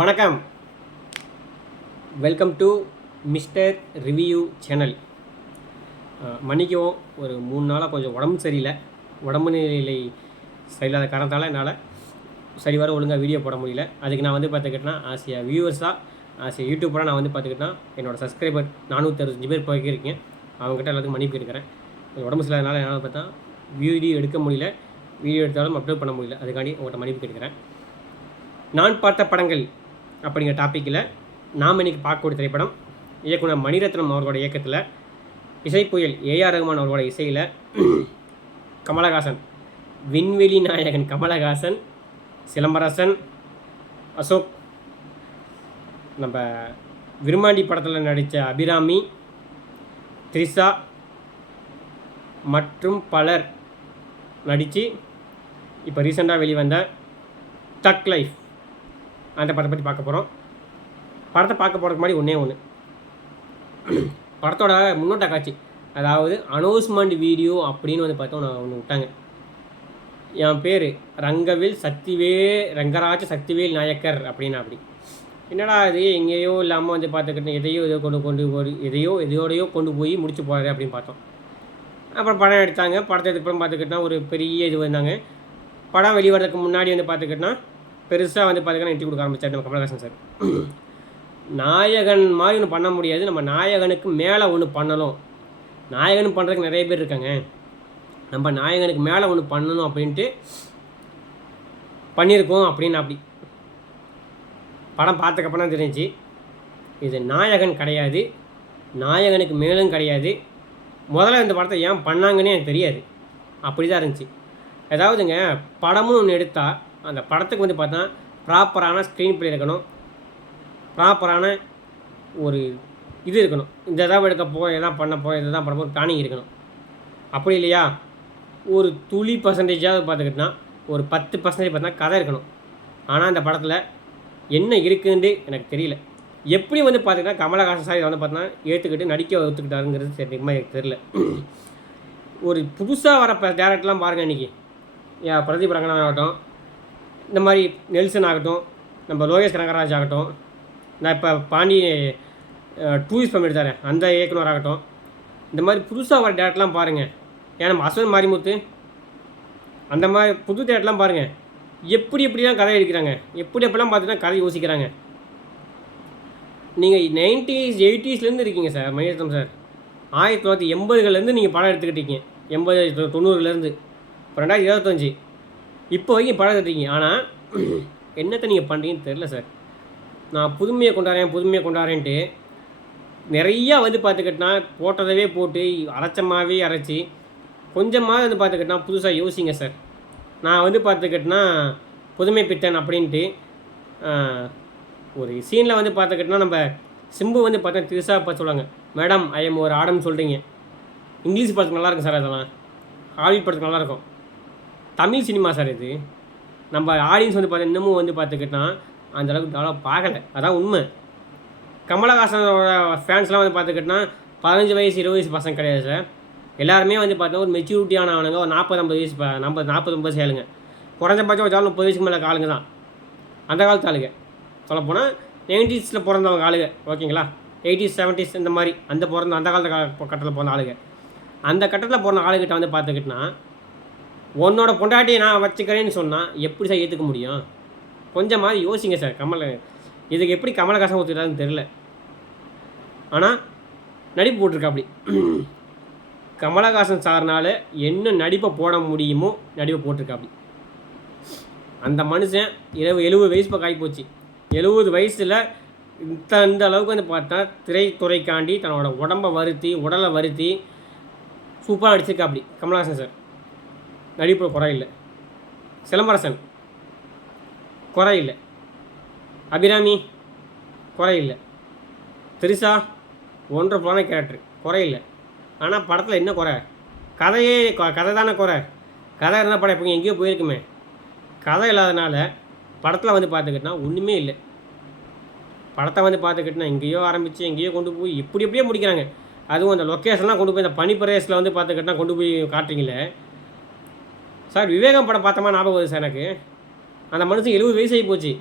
வணக்கம். Welcome to mister review channel. மன்னிக்கவும், ஒரு 3 நாளாக கொஞ்சம் உடம்பு சரியில்லை. உடம்பு நிலை சரியில்லாத காரணத்தால் என்னால் சரிவர ஒழுங்காக வீடியோ போட முடியல. அதுக்கு நான் பார்த்துக்கிட்டேன்னா ஆஸ் ஏ வியூவர்ஸாக, ஆஸ் ஏ யூடியூபராக நான் பார்த்துக்கிட்டேன்னா என்னோடய சப்ஸ்கிரைபர் 465 பேர் போய்க்கிருக்கேன். அவங்ககிட்ட எல்லாத்துக்கும் மன்னிப்பு கேட்குறேன். உடம்பு சரியில்லாதனால என்னால் பார்த்தா வீடியோ எடுக்க முடியல, வீடியோ எடுத்தாலும் அப்லோட் பண்ண முடியல. அதுக்காண்டி உங்கள்கிட்ட மன்னிப்பு கேட்குறேன். நான் பார்த்த படங்கள் அப்படிங்கிற டாப்பிக்கில் நாம் இன்றைக்கி பார்க்கக்கூடிய திரைப்படம் இயக்குனர் மணிரத்னம் அவர்களோட இயக்கத்தில், இசைப்புயல் ஏஆர் ரகுமான் அவர்களோட இசையில், கமலஹாசன், விண்வெளி நாயகன் கமலஹாசன், சிலம்பரசன், அசோக், நம்ம விருமாண்டி படத்தில் நடித்த அபிராமி, த்ரிஷா மற்றும் பலர் நடித்து இப்போ ரீசெண்டாக வெளிவந்த தக் லைஃப் அந்த படத்தை பற்றி பார்க்க போகிறோம். படத்தை பார்க்க போகிறதுக்கு முன்னாடி ஒன்று படத்தோட முன்னோட்ட காட்சி, அதாவது அனௌன்ஸ்மெண்ட் வீடியோ அப்படின்னு பார்த்தோம். நான் ஒன்று விட்டாங்க. என் பேர் ரங்கராஜ சக்திவேல் நாயக்கர் அப்படின்னா அப்படி என்னடா அது எங்கேயோ இல்லாமல் பார்த்துக்கிட்டேன், எதையோடையோ கொண்டு போய் முடிச்சு போகிறாரு அப்படின்னு பார்த்தோம். அப்புறம் படம் எடுத்தாங்க. படத்தை எடுத்துப்படம் பார்த்துக்கிட்டோன்னா ஒரு பெரிய இது வந்தாங்க. படம் வெளிவரதுக்கு முன்னாடி பார்த்துக்கிட்டோன்னா பெருசாக பார்த்திங்கன்னா இன்ட்ரி கொடுக்க ஆரம்பித்தார் நம்ம கமலஹாசன் சார். நாயகன் மாதிரி ஒன்று பண்ண முடியாது, நம்ம நாயகனுக்கு மேலே ஒன்று பண்ணணும். நாயகன் பண்ணுறதுக்கு நிறைய பேர் இருக்காங்க, நம்ம நாயகனுக்கு மேலே ஒன்று பண்ணணும் அப்படின்ட்டு பண்ணியிருக்கோம் அப்படின்னு அப்படி படம் பார்த்ததுக்கப்புறம் தான் தெரிஞ்சு இது நாயகன் கிடையாது, நாயகனுக்கு மேலும் கிடையாது. முதல்ல இந்த படத்தை ஏன் பண்ணாங்கன்னே எனக்கு தெரியாது. அப்படி தான் இருந்துச்சு. ஏதாவதுங்க படமும் ஒன்று எடுத்தால் அந்த படத்துக்கு பார்த்தா ப்ராப்பரான ஸ்க்ரீன் ப்ளே இருக்கணும், ப்ராப்பரான ஒரு இது இருக்கணும். இந்த எதாவது எடுக்க எதாவது பண்ண இதை தான் பண்ண பிளானிங் இருக்கணும். அப்படி இல்லையா, ஒரு துளி பர்சன்டேஜாவது பார்த்துக்கிட்டோன்னா ஒரு 10% பார்த்தா கதை இருக்கணும். ஆனால் அந்த படத்தில் என்ன இருக்குன்னு எனக்கு தெரியல. எப்படி பார்த்துக்கிட்டா கமலஹாசன் சார் இதை பார்த்தா ஏற்றுக்கிட்டு நடிக்க ஒத்துக்கிட்டாருங்கிறது சரிமா எனக்கு தெரியல. ஒரு புதுசாக வர டேரக்டர்லாம் பாருங்கள். இன்றைக்கி பிரதீப் ரங்கநாதன் ஆகட்டும், இந்த மாதிரி நெல்சன் ஆகட்டும், நம்ம லோகேஷ் கனகராஜ் ஆகட்டும், நான் இப்போ பாண்டி டூரிஸ்ட் படம் எடுத்தார் அந்த இயக்குனர் ஆகட்டும், இந்த மாதிரி புதுசாக வர டேரக்டர்லாம் பாருங்கள். ஏன்னா நம்ம அஸ்வன் மாரிமுத்து அந்த மாதிரி புது டேரக்டர்லாம் பாருங்கள், எப்படிலாம் கதை எடுக்கிறாங்க, எப்படிலாம் பார்த்துட்டு கதை யோசிக்கிறாங்க. நீங்கள் 90s 80sலேருந்து இருக்கீங்க சார் மணிரத்னம் சார். 1980லேருந்து நீங்கள் படம் எடுத்துக்கிட்டீங்க, 80 90லேருந்து இப்போ 2025 இப்போ வரைக்கும் படம் எடுத்துருக்கீங்க. ஆனால் என்னத்தை நீங்கள் பண்ணுறீங்கன்னு தெரில சார். நான் புதுமையை கொண்டாடுறேன்ட்டு நிறையா பார்த்துக்கிட்டா போட்டதவே போட்டு அரைச்சமாகவே அரைச்சி கொஞ்சமாக பார்த்துக்கிட்டா புதுசாக யோசிங்க சார். நான் பார்த்துக்கிட்டேன்னா புதுமை பித்தன் அப்படின்ட்டு ஒரு சீனில் பார்த்துக்கிட்டோன்னா நம்ம சிம்பு பார்த்தா திருசா பார்த்து சொல்லுவாங்க, மேடம் ஐ எம் ஒரு ஆடம்னு சொல்கிறீங்க. இங்கிலீஷ் படத்துக்கு நல்லாயிருக்கும் சார், அதெல்லாம் ஹாலிவுட் படத்துக்கு நல்லாயிருக்கும். தமிழ் சினிமா சார் இது. நம்ம ஆடியன்ஸ் பார்த்தா இன்னமும் பார்த்துக்கிட்டா அந்தளவுக்கு டெவலப் ஆகலை, அதான் உண்மை. கமலஹாசனோட ஃபேன்ஸ்லாம் பார்த்துக்கிட்டா 15 வயசு 20 வயசு பசங்க கிடையாது சார். எல்லாருமே பார்த்தா ஒரு மெச்சூரிட்டியான ஆளுங்க, ஒரு 40-50 வயசு 40-50 சேலுங்க. குறைஞ்சபட்சம் வச்சாலும் 30 வயசுக்கு மேலே ஆளுங்க தான் அந்த காலத்து ஆளுங்க. சொல்லப்போனால் 90s பிறந்தவங்க ஆளுங்க, ஓகேங்களா. 80s 70s இந்த மாதிரி அந்த காலத்து கட்டத்தில் பிறந்த ஆளுங்க. அந்த கட்டத்தில் பிறந்த ஆளுகிட்ட பார்த்துக்கிட்டா உன்னோட பொண்டாட்டியை நான் வச்சுக்கிறேன்னு சொன்னால் எப்படி சார் ஏற்றுக்க முடியும்? கொஞ்சமாக யோசிங்க சார். இதுக்கு எப்படி கமலஹாசன் ஒத்துக்கிட்டாருன்னு தெரில. ஆனால் நடிப்பு போட்டிருக்கா அப்படி. கமலஹாசன் சார்னால் என்ன நடிப்பை போட முடியுமோ நடிப்பை போட்டிருக்கா அப்படி. அந்த மனுஷன் 70 வயசு இப்போ காய்ப்போச்சு. 70 வயசில் இந்த அளவுக்கு பார்த்தா திரைத்துறைக்காண்டி தன்னோட உடலை வருத்தி சூப்பராக நடிச்சிருக்கா அப்படி கமலஹாசன் சார். நடிப்பு குறையில்லை. சிலம்பரசன் குறையில்லை, அபிராமி குறையில்லை, த்ரிஷா ஒன்றரை கேரக்டர் குறையில்லை. ஆனால் படத்தில் என்ன குறை? கதை தானே குறை. கதை இருந்தால் படம் இப்போ எங்கேயோ போயிருக்குமே. கதை இல்லாதனால படத்தில் பார்த்துக்கிட்டா ஒன்றுமே இல்லை. படத்தை பார்த்துக்கிட்டா எங்கேயோ ஆரம்பித்து எங்கேயோ கொண்டு போய் எப்படியே முடிக்கிறாங்க. அதுவும் அந்த லொக்கேஷன்லாம் கொண்டு போய் இந்த பனிப்பிரதேசத்தில் பார்த்துக்கிட்டா கொண்டு போய் காட்டுறீங்களே சார். விவேகம் படம் பார்த்தோமா ஞாபகம் வருது சார் எனக்கு. அந்த மனுஷன் 70 வயசு ஆகி போச்சு.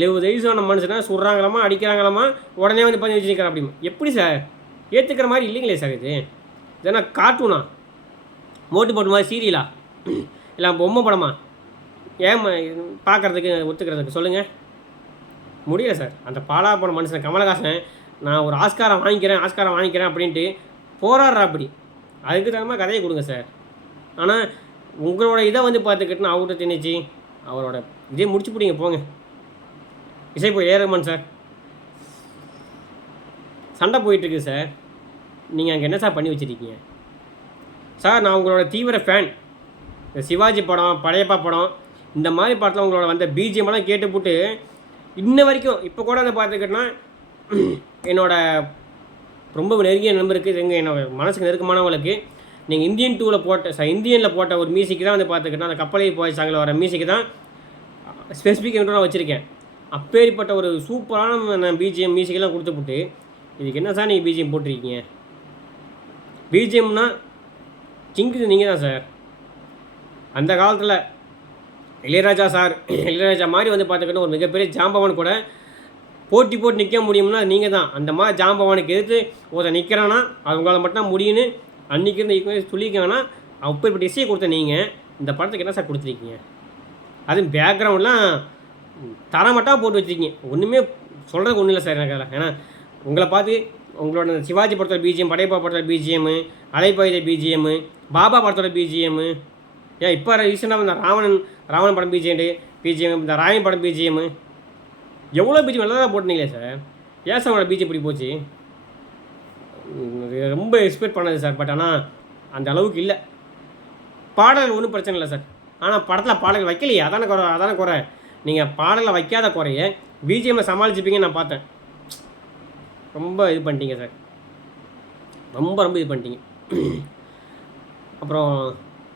70 வயசான மனுஷனா சுடுறாங்களாமா, அடிக்கிறாங்களாமா, உடனே வந்து பண்ணி வச்சுருக்கிறேன் அப்படிமா. எப்படி சார் ஏற்றுக்கிற மாதிரி இல்லைங்களே சார் இது? இதெல்லாம் கார்ட்டூனா, மோட்டு போட்டு மாதிரி சீரியலா, இல்லை பொம்மை படமா? ஏன் பார்க்குறதுக்கு ஒத்துக்கிறதுக்கு சொல்லுங்கள். முடியல சார். அந்த பாலா போன மனுஷன் கமலஹாசன் நான் ஒரு ஆஸ்காரம் வாங்கிக்கிறேன் அப்படின்ட்டு போராடுறா அப்படி. அதுக்கு தகுந்த கதையை கொடுங்க சார். ஆனால் உங்களோட இதை வந்து பார்த்துக்கிட்டுனா அவர்கிட்ட திணிச்சு அவரோட இதே முடிச்சு பிடிங்க போங்க. இசை போய் ரஹ்மான் சார் சண்டை போயிட்டுருக்கு சார். நீங்கள் அங்கே என்ன சார் பண்ணி வச்சுருக்கீங்க சார்? நான் உங்களோட தீவிர ஃபேன். இந்த சிவாஜி படம், படையப்பா படம், இந்த மாதிரி படத்தில் உங்களோட வந்த பிஜிஎம்லாம் கேட்டுப்புட்டு இன்ன வரைக்கும் இப்போ கூட அதை பார்த்துக்கிட்டேன்னா என்னோட ரொம்ப நெருங்கிய நண்பருக்கு என்னோட மனசுக்கு நெருக்கமானவங்களுக்கு நீங்கள் இந்தியனில் போட்ட ஒரு மியூசிக் தான் வந்து பார்த்துக்கிட்டேன். அந்த கப்பலை போய் சாங்கில் வர மியூசிக் தான் ஸ்பெசிஃபிக் நான் வச்சுருக்கேன். அப்பேற்பட்ட ஒரு சூப்பரான பிஜிஎம் மியூசிக்கெல்லாம் கொடுத்துப்புட்டு இதுக்கு என்ன சார் நீங்கள் பிஜிஎம் போட்டிருக்கீங்க? பிஜிஎம்னா கிங்கு நீங்கள் தான் சார். அந்த காலத்தில் இளையராஜா மாதிரி வந்து பார்த்துக்கிட்டோம் ஒரு மிகப்பெரிய ஜாம்பவான் கூட போட்டு நிற்க முடியும்னா நீங்கள் தான். அந்த மாதிரி ஜாம்பவானுக்கு எதிர்த்து ஒருத்தர் நிற்கிறான்னா அவங்களால மட்டும் முடியும்னு அன்றைக்கி இருந்து சொல்லியிருக்காங்கன்னா அப்பேற்பட்ட இசையை கொடுத்த நீங்கள் இந்த படத்துக்கு என்ன சார் கொடுத்துருக்கீங்க? அதுவும் பேக்ரவுண்ட்லாம் தரமட்டாக போட்டு வச்சுருக்கீங்க. ஒன்றுமே சொல்கிறதுக்கு ஒன்றும் இல்லை சார் எனக்கு அதில். ஏன்னா உங்களை பார்த்து உங்களோட சிவாஜி படத்தோட பிஜிஎம், படையப்பா படத்தோட பிஜிஎம்மு, அலைப்பாயுதை பிஜிஎம்மு, பாபா படத்தோட பிஜிஎம்மு, ஏன் இப்போ ரீசெண்டாக இந்த ராவணன் படம் பிஜிஎம், இந்த ராயன் படம் பிஜிஎம்மு, எவ்வளோ பிஜிஎம் நல்லா தான் போட்டுனீங்களே சார். ஏன் சார் உங்களோட பிஜிஎம் இப்படி போச்சு? ரொம்ப எக்ஸ்பெக்ட் பண்ணது சார். பட் ஆனால் அந்த அளவுக்கு இல்லை. பாடல் ஒன்றும் பிரச்சனை இல்லை சார். ஆனால் படத்தில் பாடல் வைக்கலையே, அதான குறை. நீங்கள் பாடலில் வைக்காத குறைய பிஜிஎம்மை சமாளிச்சுப்பீங்கன்னு நான் பார்த்தேன். ரொம்ப இது பண்ணிட்டீங்க சார். ரொம்ப இது பண்ணிட்டீங்க. அப்புறம்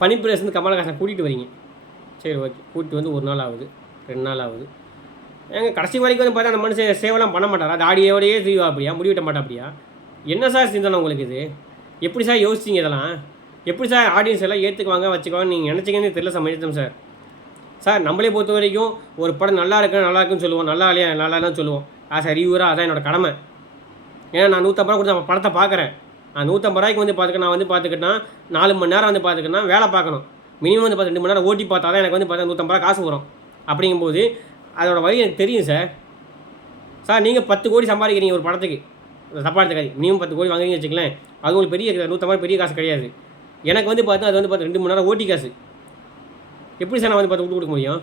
பனிப்பிரேசன் கமலஹாசன் கூட்டிகிட்டு வரீங்க. சரி ஓகே, கூட்டிட்டு வந்து 1 நாள் ஆகுது, 2 நாள் ஆகுது. ஏங்க கடைசி வரைக்கும் வந்து பார்த்தா அந்த மனுஷன் சேவெல்லாம் பண்ண மாட்டாரா? அது ஆடியோடையே செய்வா அப்படியா? முடிவிட்ட மாட்டா அப்படியா? என்ன சார் சிந்தனை உங்களுக்கு இது? எப்படி சார் யோசிச்சிங்க இதெல்லாம்? எப்படி சார் ஆடியன்ஸ் எல்லாம் ஏற்றுக்குவாங்க வச்சுக்குவாங்க நீங்கள் நினச்சிங்கன்னு தெரியல சமயத்தம் சார். சார் நம்மளே பொறுத்த வரைக்கும் ஒரு படம் நல்லா இருக்குன்னு சொல்லுவோம், நல்லா இல்லைன்னு சொல்லுவோம். சார் ரிவ்யூராக அதான் என்னோடய கடமை. ஏன்னா நான் 150 ரூபா கொடுத்து படத்தை பார்க்குறேன். நான் 150 ரூபாய்க்கு வந்து நான் வந்து பார்த்துக்கிட்டேன்னா 4 மணி நேரம் வந்து பார்த்துக்கிட்டேன்னா வேலை பார்க்கணும். மினிமம் வந்து 2 மணி நேரம் ஓட்டி பார்த்தா தான் எனக்கு வந்து 150 ரூபா காசு வரும். அப்படிங்கும்போது அதோட வழி எனக்கு தெரியும் சார். நீங்கள் 10 கோடி சம்பாதிக்கிறீங்க ஒரு படத்துக்கு, தப்பாக எடுத்துக்காது. மினிமம் 10 கோடி வாங்குறீங்கன்னு வச்சுக்கலாம். அது உங்களுக்கு பெரிய 150 பெரிய காசு கிடையாது. எனக்கு வந்து பார்த்தா அது வந்து 2 மணி நேரம் ஓட்டி காசு. எப்படி சார் நான் வந்து விட்டு கொடுக்க முடியும்?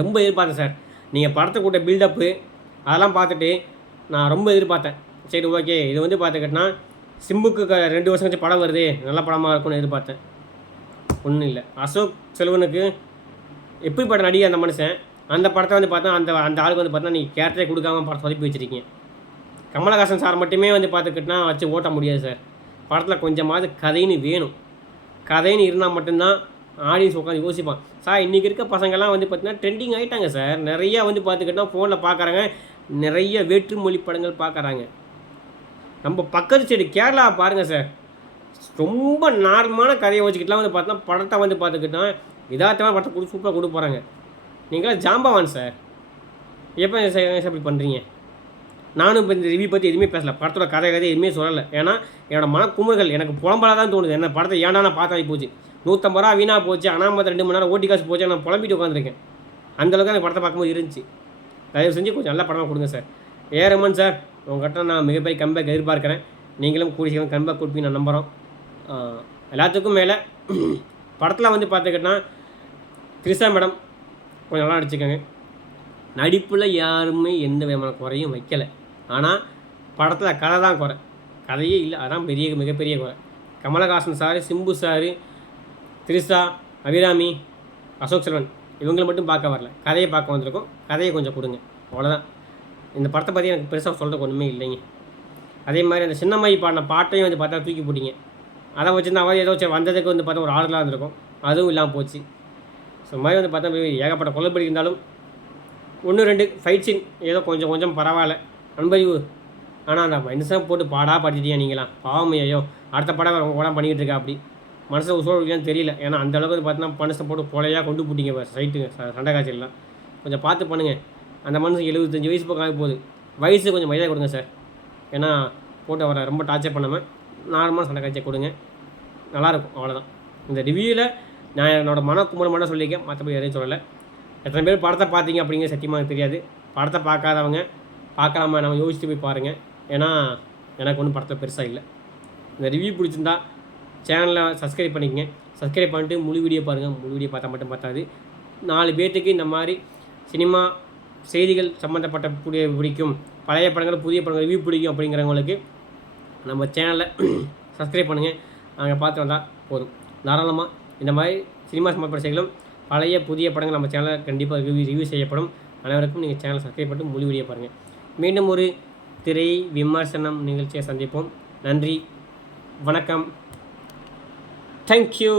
ரொம்ப எதிர்பார்த்தேன் சார். நீங்கள் படத்தை கூட்ட பில்டப்பு அதெல்லாம் பார்த்துட்டு நான் ரொம்ப எதிர்பார்த்தேன். சரி ஓகே, இது வந்து பார்த்துக்கிட்டேன்னா சிம்புக்கு 2 வருஷம் கழிச்சு படம் வருது, நல்ல படமாக இருக்கும்னு எதிர்பார்த்தேன். ஒன்றும் இல்லை. அசோக் செல்வனுக்கு எப்படிப்பட்ட நடிகை அந்த மனுஷன், அந்த படத்தை வந்து பார்த்தா அந்த ஆளுக்கு வந்து பார்த்தா நீங்கள் கேரக்டரே கொடுக்காம படத்தை சொதப்பி வச்சுருக்கீங்க. கமலஹாசன் சார் மட்டுமே வந்து பார்த்துக்கிட்டனா வச்சு ஓட்ட முடியாது சார். படத்தில் கொஞ்சமாவது கதைன்னு வேணும். கதைன்னு இருந்தால் மட்டும்தான் ஆடியன்ஸ் உட்காந்து யோசிப்பான். சார் இன்றைக்கி இருக்க பசங்கள்லாம் வந்து பார்த்தீங்கன்னா ட்ரெண்டிங் ஆகிட்டாங்க சார். நிறையா வந்து பார்த்துக்கிட்டா ஃபோனில் பார்க்குறாங்க, நிறைய வேற்றுமொழி படங்கள் பார்க்குறாங்க. நம்ம பக்கத்து சைடு கேரளா பாருங்கள் சார், ரொம்ப நார்மலான கதையை வச்சுக்கிட்டுலாம் வந்து பார்த்தா படத்தை வந்து பார்த்துக்கிட்டா யதார்த்தமான படத்தை சூப்பராக கொண்டு போகிறாங்க. நீங்களாம் ஜாம்பவான் சார். எப்போ இப்படி பண்ணுறீங்க? நானும் இப்போ இந்த ரிவ்யூ பற்றி எதுவுமே பேசலை, படத்தோட கதை எதுவுமே சொல்லலை. ஏன்னா என்னோடய மனக்குமுறைகள் எனக்கு புலம்பலாக தான் தோணுது. என்ன படத்தை ஏன்டா நான் பார்த்தாலே போச்சு, 150 ரூபா வீணாக போச்சு, அனாமத்து 2 மணி நேரம் ஓட்டி காசு போச்சு, நான் புலம்பிட்டு உட்காந்துருக்கேன். அந்தளவுக்கு அந்த படத்தை பார்க்கும்போது இருந்துச்சு. தயவு செஞ்சு கொஞ்சம் நல்ல படமாக கொடுங்க சார். ரஹ்மான் சார், உங்கள்கிட்ட நான் மிகப்பெரிய கம்பேக் எதிர்பார்க்குறேன். நீங்களும் கூடிய சீக்கிரம் கம்பேக் கொடுப்பீங்க நான் நம்புகிறோம். எல்லாத்துக்கும் மேலே படத்தில் வந்து பார்த்துக்கிட்டா திரிஷா மேடம் கொஞ்சம் நல்லா நடிச்சுக்கோங்க. நடிப்பில் யாருமே எந்த விதமான குறையும் வைக்கலை. ஆனால் படத்தில் கதை தான் குறை, கதையே இல்லை. அதான் மிகப்பெரிய குறை. கமலஹாசன் சார், சிம்பு சார், திரிஷா, அபிராமி, அசோக் செல்வன் இவங்களை மட்டும் பார்க்க வரல, கதையை பார்க்க வந்திருக்கோம். கதையை கொஞ்சம் கொடுங்க, அவ்வளோதான். இந்த படத்தை பற்றி எனக்கு பெருசாக சொல்கிறதுக்கு ஒன்றுமே இல்லைங்க. அதே மாதிரி அந்த சின்னம்மாயி பாடின பாட்டையும் வந்து பார்த்தா தூக்கி போட்டிங்க. அதை வச்சுருந்தா அவர் ஏதோ வந்ததுக்கு வந்து பார்த்தா ஒரு ஆறுதலாக இருந்திருக்கும், அதுவும் இல்லாமல் போச்சு. ஸோ மாதிரி வந்து பார்த்தா ஏகப்பட்ட கொலைப்படி இருந்தாலும் 1-2 ஃபைட் சீன் ஏதோ கொஞ்சம் பரவாயில்ல அன்பறிவு. ஆனால் அந்த மனுஷன் போட்டு பாடிச்சிட்டியா நீங்களாம், பாவம். ஐயோ, அடுத்த படம் அவங்க படம் பண்ணிக்கிட்டு இருக்கா அப்படி மனசில் உசோடு தெரியல. ஏன்னா அந்தளவுக்கு வந்து பார்த்தீங்கன்னா மனுஷன் போட்டு கொலையாக கொண்டு போட்டிங்க சைட்டுங்க சண்டை காய்ச்சல்லாம். கொஞ்சம் பார்த்து பண்ணுங்கள். அந்த மனுஷன் 75 வயசு பக்கம் ஆக போகுது. வயசு கொஞ்சம் மரியாதை கொடுங்க சார். ஏன்னா போட்டு அவரை ரொம்ப டார்ச்சர் பண்ணாமல் நார்மலாக சண்டை காய்ச்சல் கொடுங்க, நல்லாயிருக்கும். அவ்வளோதான். இந்த ரிவ்யூவில் நான் என்னோடய மனக்குமுறை மட்டும் சொல்லியிருக்கேன், மற்றபடி எதையும் சொல்லலை. எத்தனை பேர் படத்தை பார்த்தீங்க அப்படிங்கிற சத்தியமாக எனக்கு தெரியாது. படத்தை பார்க்காதவங்க பார்க்கலாமா நம்ம யோசிச்சுட்டு போய் பாருங்கள். ஏன்னா எனக்கு ஒன்றும் படத்தில் பெருசாக இல்லை. இந்த ரிவ்யூ பிடிச்சிருந்தா சேனலில் சப்ஸ்கிரைப் பண்ணிக்கங்க. சப்ஸ்கிரைப் பண்ணிட்டு முழு வீடியோ பாருங்கள். முழு வீடியோ பார்த்தா மட்டும் பார்த்தாது. 4 பேர்த்துக்கு இந்த மாதிரி சினிமா செய்திகள் சம்மந்தப்பட்ட பிடிக்கும், பழைய படங்கள் புதிய படங்கள் ரிவ்யூ பிடிக்கும் அப்படிங்கிறவங்களுக்கு நம்ம சேனலில் சப்ஸ்கிரைப் பண்ணுங்கள். நாங்கள் பார்த்து வந்தால் போதும். தாராளமாக இந்த மாதிரி சினிமா சம்மந்தப்பட்ட செய்திகளும் பழைய புதிய படங்கள் நம்ம சேனலில் கண்டிப்பாக ரிவ்யூ செய்யப்படும். அனைவருக்கும் நீங்கள் சேனலை சப்ஸ்கிரைப் பண்ணிட்டு முழு வீடியோ பாருங்கள். மீண்டும் ஒரு திரை விமர்சனம் நிகழ்ச்சியை சந்திப்போம். நன்றி, வணக்கம், தேங்க்யூ.